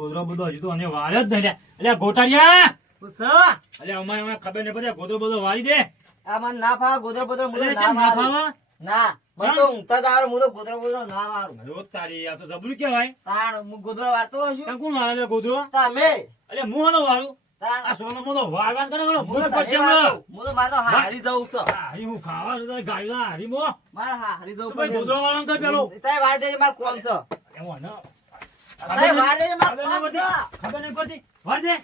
ગોદરો બધો હજી તો અને વાળ્યો જ નહીં. એટલે ગોટાળિયા એટલે અમારે ખબર નહીં પડે. ગોદરો બધો વાળી દે. આ મને ના ફાવે ગોદરો બોદરો મને એટલે ના ના ફાવે ફાવે? ના મને તો ઊંઘતા જ આવે હું તો ગોદરો બોદરો ના વાળું અરે તારી આ તો જબરું કેવાય. તાણ હું ગોદરો વાળતો હોઉં છું ત્યાં કોણ વાળે છે ગોદરો? તમે એટલે હું હાલો વાળું. તાણ આ સોનો મોનો વાળવાન કરે ગણો. હું ભૂત તો પડશે ધણી હમણાં. વાળતો. હું તો મારે તો હારી જવું છે હારી હું ખાવા છું તારી ગાડીના હારીમાં. મારે હારી જવું તો ભાઈ પડશે ગોદરો વાળવાનું કર પેલો. તારે વાળ દેજે મારે કોમ છે એમાં ન. તારે વાળ દેજે મારે ખબર નહીં કોમ છે પડતી. ખબર નહીં પડતી. વાળ દે.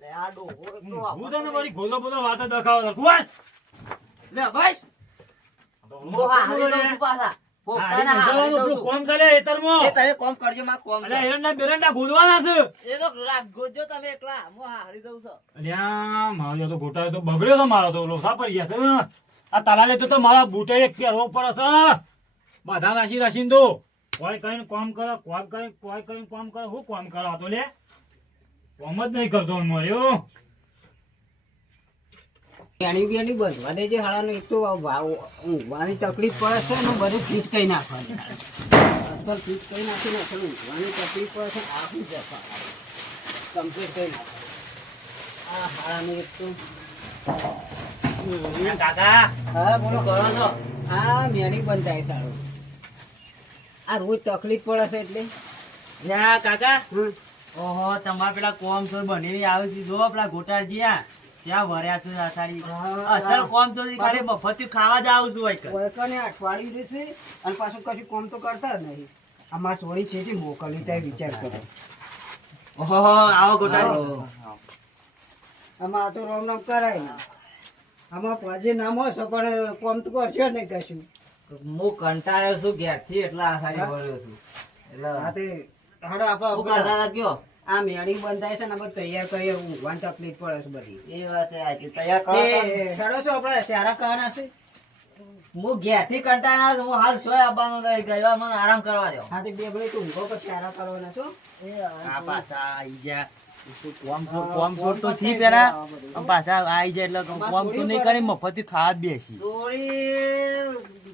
લે આ ડોહો એક તો હું તને વળી ગોદરો બધો વાળતા દેખાવા કુવાન. લે બસ હું હારી જઉં છું પાછા પોતાના હારી જઉં છું. કોમ ચાલે એતરમાં. એ તમે કોમ કરજો મારે કોમ છે અલ્યા એરંડા બેરંડા ગોદવાના છે. એ તો ગોજો તમે એકલા હું હારી જઉં છું અલ્યા મારો તો ગોટા તો બગડ્યો તો મારો તો લોસા પડી ગયા છે. આ તાલાલે તો મારા બૂટે એક પહેરવો પડે છે. બધા રાશી રાશીને તો કોઈ કઈ કામ કરે કોઈ કઈ કામ કરે. હું કામ કરે આ તો લે કામ જ નહીં કરતો મળ્યો. બેણી બંધવા દેજે હાડાનો. એક તો ઊંઘવાની તકલીફ પડે છે ને બધું ફીટ કરી નાખવાનું. અસલ ફીટ કરી નાખીને અસલ ઊંઘવાની તકલીફ પડે છે. આપી જશે કમ્પ્લીટ કરી નાખે આ હાડાનું એક તો. કાકા હા બોલો. કરો છો? આ મેણી બંધ થાય સારું. આ રોજ તકલીફ પડે છે એટલે યા કાકા હમ. ઓહો તમારા પેલા કોમસોર બની આવે છે જો પેલા ગોટાળજી ત્યાં ભર્યા છે આસાડી અસલ કોમસોર ખાલી મફત ખાવા જ આવું છું હોય કોઈકને અઠવાડિયું રહેશે અને પાછું કશું કામ તો કરતા જ નહીં. અમારે સોળી છે જે મોકલી ત્યાં વિચાર કરો. ઓહો આવો ગોટાળી આમાં તો રોમ રોમ કરાય ને આમાં પાજે નામ હશે પણ કોમ તો કરશે નહીં કશું. હું કંટાળ્યો છું ઘેરથી એટલે આસાડી ભર્યો છું એટલે હા તે હાડો આપણે શું કરતા હતા કયો આ મેળી બંધાય છે ને આપણે તૈયાર કરીએ. ઊંઘવાની તકલીફ પડે છે બધી. એ વાત છે તૈયાર કરો હેડો છો આપણે સારા કહાના છે. હું ઘેરથી કંટાળ્યો છું હું હાલ સોય આવવાનું રહી ગયો મને આરામ કરવા દો હા તે બે ભાઈ તો ઊંઘો પર સારા કરવાના છો. આ પાછા આઈ જા કોમ તો સી પેલા પાછા આઈ જાય એટલે કોમ તો નહીં કરી મફતી ખાવા જ બેસી સોરી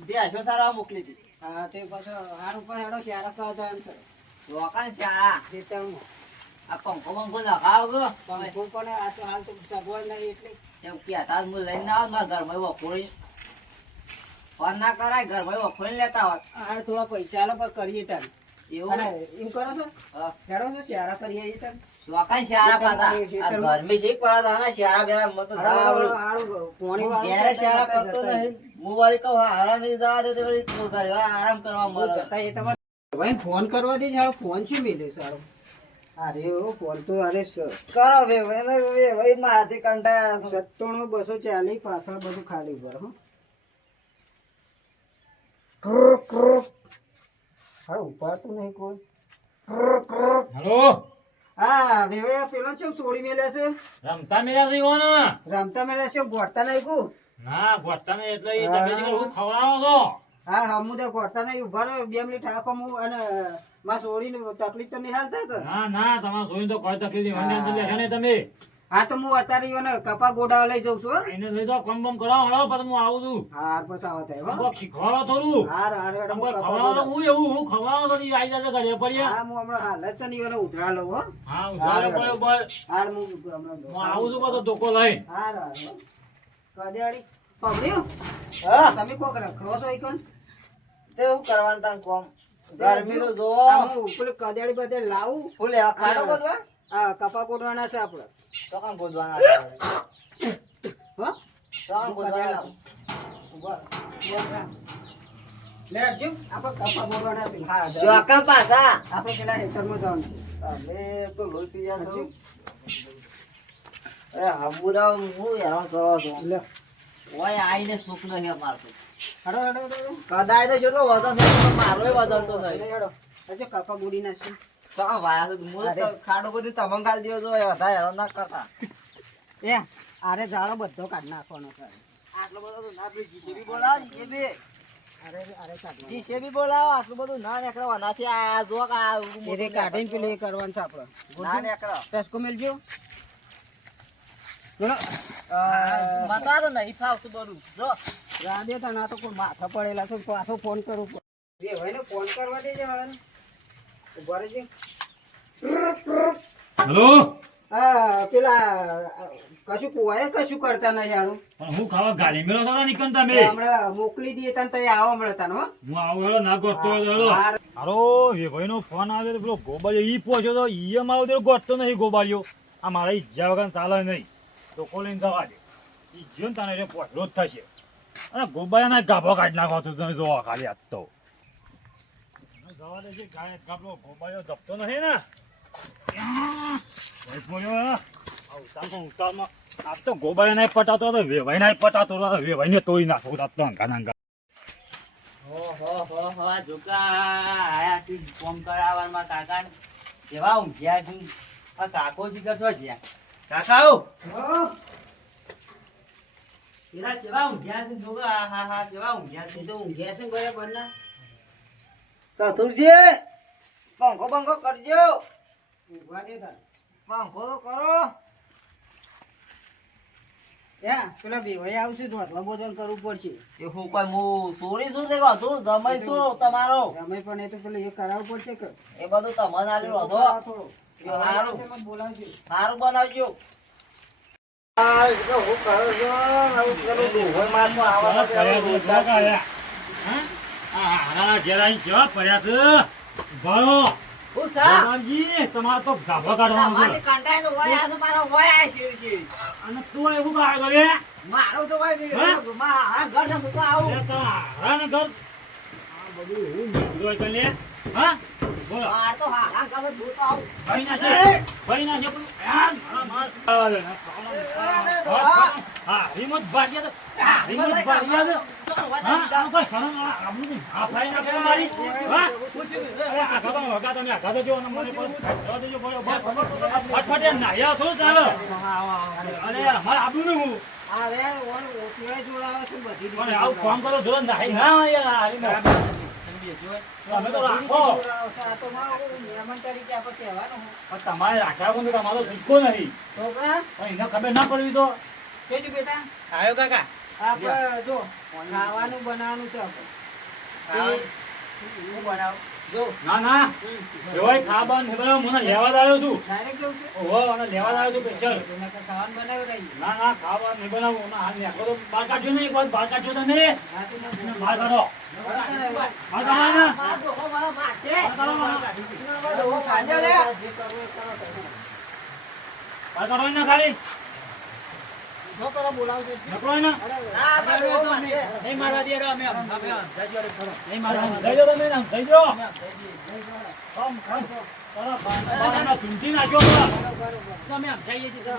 બેસો સારા મોકલી દીધી હા તે પાછો હાર ઉપર હેડો સારા કરતા છે. લોકાન સારા ખેતરમાં આ પંખો બંખો લગાવ ગયો પંખો પણ આ તો હાલ તો સગવડ નહીં એટલે એમ કહેતા હું લઈને આવ મારા ઘરમાં વખોડી ફોન ના કરાય ઘરમાં વખોડી લેતા હોત હાર થોડા પૈસા આલો પણ કરીએ તાર. એવું અને એમ કરો છો હેડો છો સારા કરીએ છીએ તાર. લોકાન સારા પાતા આ ઘરમાં શીખ પડતા ના સારા બેરા મત ઘેરે સારા કરતો નહીં હું વાળી કહું હારા નહીં જવા દે તો વળી તું કરે આરામ કરવા મળે ફોન કરવા દે સારો ફોન શું મિલે સારો. અરે ઓ ફોન તો અરે કરો બે ભાઈ મારાથી કંટાળ્યા 97 240 પાછળ બધું ખાલી ઉપર હો. હા ઉપાડતું નહીં કોઈ. હેલો હા વેવે પેલો ચમ છોડી મેલે છે. રમતા મેળા થઈ ગયો ને. રમતા મેલે છે ગોઠતા નહીં કુ. ના ગોઠતા ને એટલે એ તમે જે હું ખવડાવો છો. હા હા હું તો ગોઠતા નહીં ઉભા રહો 2 મિનિટ આખો હું અને માં છોડીને તકલીફ તો નહીં હાલતા કે. ના તમારે જોઈને તો કોઈ તકલીફ નહીં. વંડે અંદર લેશો નહીં તમે. હા તો હું અત્યારે એને કપા ગોડાવા લઈ જાઉં છું હો. એને લઈ જાઓ કમ બમ કરાવો હળો પછી હું આવું છું. હાર પછી આવો થાય હો. કોક શીખવાડો થોડું. હાર હાર હેડો તમે હું કોઈ કપા ખવડાવો તો ગોડાવા. હું એવું હું ખવડાવો તો ઈ આવી જશે ઘરે પડીએ. હા હું હમણાં હાલ જ છે ને એને ઉધરા લઉં હો. હા ઉધારે બરોબર. હાર હું હમણાં હું આવું છું બધો ધોકો લઈને. હાર હાર હો. કદેડી પકડ્યું. હા તમે કોક રખડો છો ઈકન. તે હું કરવાનું તાન કોમ ગરમી તો જો આમ પેલું કદેડી બધે લાવું. ફૂલે આ ખાડો બધવા હા કપા ગોડવાના છે આપણે. તો કામ ગોદવાના છે હો તો કામ ગોદવાના ઉભા લે અર્જુ આપણે કપા ગોડવાના છે. હા ચોકા પાછા આપણે પેલા હેઠળમાં જવાનું છે. તમે તો લોહી પી જા છો એ હમુરા હું હેરાન કરો છો લે ઓય આઈને સુખ નહીં મારતો હડો હડો હડો કદાય તો જેટલો વજન છે મારોય વજન તો નહીં હડો હજુ કપા ગોડી નાખી. તો આ વાયા છે હું તો ખાડો બધી તમંગ ગાલ દિયો છો એ વધારે હેરાન ના કરતા એ આરે જાળો બધો કાઢ નાખવાનો છે. આટલો બધો તો ના પી જીસીબી બોલાવ જીસીબી અરે અરે કાઢવાનો. જીસીબી બોલાવ આટલું બધું ના નીકળવા નથી આ જો આ એ કાઢીને પેલું એ કરવાનું છે આપણે. ના નીકળો ટસકો મેલજો. બોલો મતા તો નહીં ફાવતું બધું જો રાધે તો ના તો કોઈ માથા પડેલા છે. પાછો ફોન કરું. એ ભાઈને ફોન કરવા દેજે હળન. ઉભા રહેજે. હલો પેલા કશું કુવાએ કશું કરતા નહીં હારું. પણ હું ખાવા ગાલી મેળો થતા નીકળ તમે હમણાં મોકલી દઈએ તને તો આવો હમણાં તને હો. હું આવું હેડો ના ગોતતો હેડો હારો એ ભાઈનો ફોન આવ્યો તો પેલો ગોબાળિયો ઈ પહોંચ્યો તો ઈ મારો તો ગોતતો નહીં ગોબાળિયો આ મારા ઈજા વગર ચાલે નહીં ટોકો લઈને જવા દે ઈ જો ને તને પહોંચલો જ થશે અને ગોબાળિયાના ગાભો કાઢી નાખો તો તમે જોવા ખાલી આજ તો જવા દે છે ગાય ગાભો ગોબાળિયો જપતો નહીં ને ભાઈ બોલ્યો ઉતારમાં આજ તો ગોબાળિયાને પટાતો હતો વેવાઈને પટાતો હતો વેવાઈને તોડી નાખો આજ તો અંગા નાંગા જોકા આયા તું કોમ કરાવવામાં કાકા કેવા ઊંઘ્યા તું આ કાકો શીખર છો જ્યાં કાકા આવો પેલા કેવા ઊંઘ્યા છે જોકા હા કેવા ઊંઘ્યા છે એ તો ઊંઘ્યા છે ને બરાબર ના. ચતુરજી પંખો બંખો કરજો. ઊંઘવા દે તાર. પંખો કરો. પેલા બેવાઈ આવશે તો હાથમાં ભોજન કરવું પડશે. એ હું કોઈ હું સોરી શું છે રોધો જમાઈ શું તમારો અમે પણ એ તો પેલું એ કરાવવું પડશે કે એ બધું તમને આલી રોધો થોડો સારું બોલાવજો. સારું બનાવજો તમારે તો ગાભો કાઢવાનો છે. અને તું એવું ગાય કરે મારું તો ભાઈ ઘર ને મૂકવા આવું હારાને ઘર આ બધું એવું નીકળ્યું હોય તને હા બોલો માર તો હારા ઘર ને મૂકવા આવું ભાઈ ના છે પણ યાર મારા માર હા રિમોટ ભાગ્યા તો રિમોટ ભાગ્યા તો હા આ કોઈ શરમ આબુ ની આ ફાઈ ના કરે મારી હા આ ખબર હોગા તમે આ ગાદો જો અને મને પર જવા દેજો બોલો ફટફટ ના યા થોડું ચાલો અરે માર આબુ નું હું હવે ઓન ઓઠિયા જોડાવે છે બધી રીતે. પણ આવું કામ કરો જો નાઈ ના યાર હારી અમે તો રાખો જોડાવે છે. આ તો મારો મહેમાન તરીકે આપણે કહેવાનું હોય. પણ તમારે રાખ્યા વગર તમારો છૂટકો નહીં છોકરા પણ એને ખબર ના પડવી તો કેજો બેટા આવ્યો કાકા આપણે જો ખાવાનું બનાવવાનું છે આપણે. હું બનાવ જો ના ના જોઈ ખાવા ને બનાવ મને લેવા જ આવ્યો છું ડાયરેક્ટ કેવું છે ઓહો અને લેવા જ આવ્યો છું સ્પેશિયલ તમે તો ખાવાનું બનાવી રહી. ના ના ખાવા નહીં બનાવું ના હાલ લેખો તો બહાર કાઢ્યો નહીં કોઈ બહાર કાઢ્યો તમે હા તો ના એને બહાર કાઢો બહાર કાઢો ને માર ડોહો મારા મારશે જે કરવું એ કરો તમે. બહાર કાઢો ને ખાલી જો પેલા બોલાવજો. નકરો ને ના માર ડોહો મારશે નહીં મારવા દે અમે નહીં મારો દઈ દો તમે ને દઈ દો કામ કામ તારા બાના ચૂંટી નાખ્યો તો તમે આમ જઈએ છીએ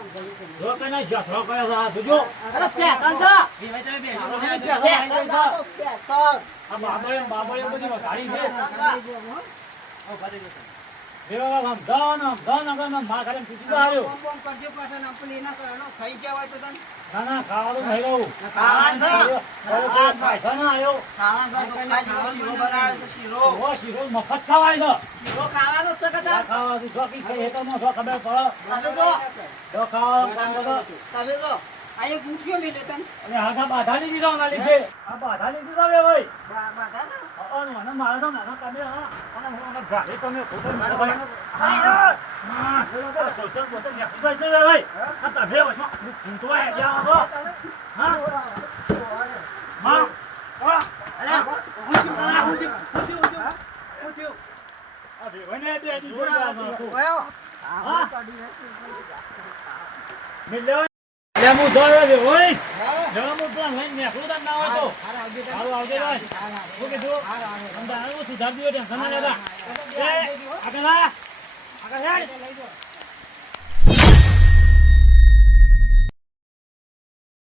જો કને જથરો કરે છે આ જોજો અરે પેસન છે. પેસન આ બાબાએ બધી વઘારી છે દેવા આમ ગાન આગળ માર ખાલી તૂટી આવ્યો કોમ કરજો પાછા ના પેલી ના કરવાનો ખાઈ ગયા હોય તો તને ના ના ખાવાનું નહીં રહું ખાવાનું છે. પૈસા ના આવ્યો ઓ શીરો મફત ખવાય છે ખાવાનું છે કદા આ ખાવાનું શોખી છે એ તો મને શું ખબર પડે તમે જો જો ખાવાનું કામ કરો તમે જો આ એક ગુઠ્યો મેલે તને અને આગા બાધાની દીધા ના લીધે આ બાધાની દીધા રે ભાઈ બાધા ના અને મને મારે તો મને તમે હા અને હું મને ગાડી તમે ખોટો મારો ભાઈ હા તો તો તો ને ખબર છે ભાઈ આ તો ભે વચમાં ચૂંટો આ ગયા હો હા હા અરે આ ભેવાને બે દી જોયા હા મિલ્યો લે મુ જોયો રે ઓય જરા મુ તો લઈને નેકળું તા ના હોય તો હારું આવજે ભાઈ હું કીધું અંદા આવું સુધાર દીયો ટેન્શન ના લેતા એ આગળ હેડ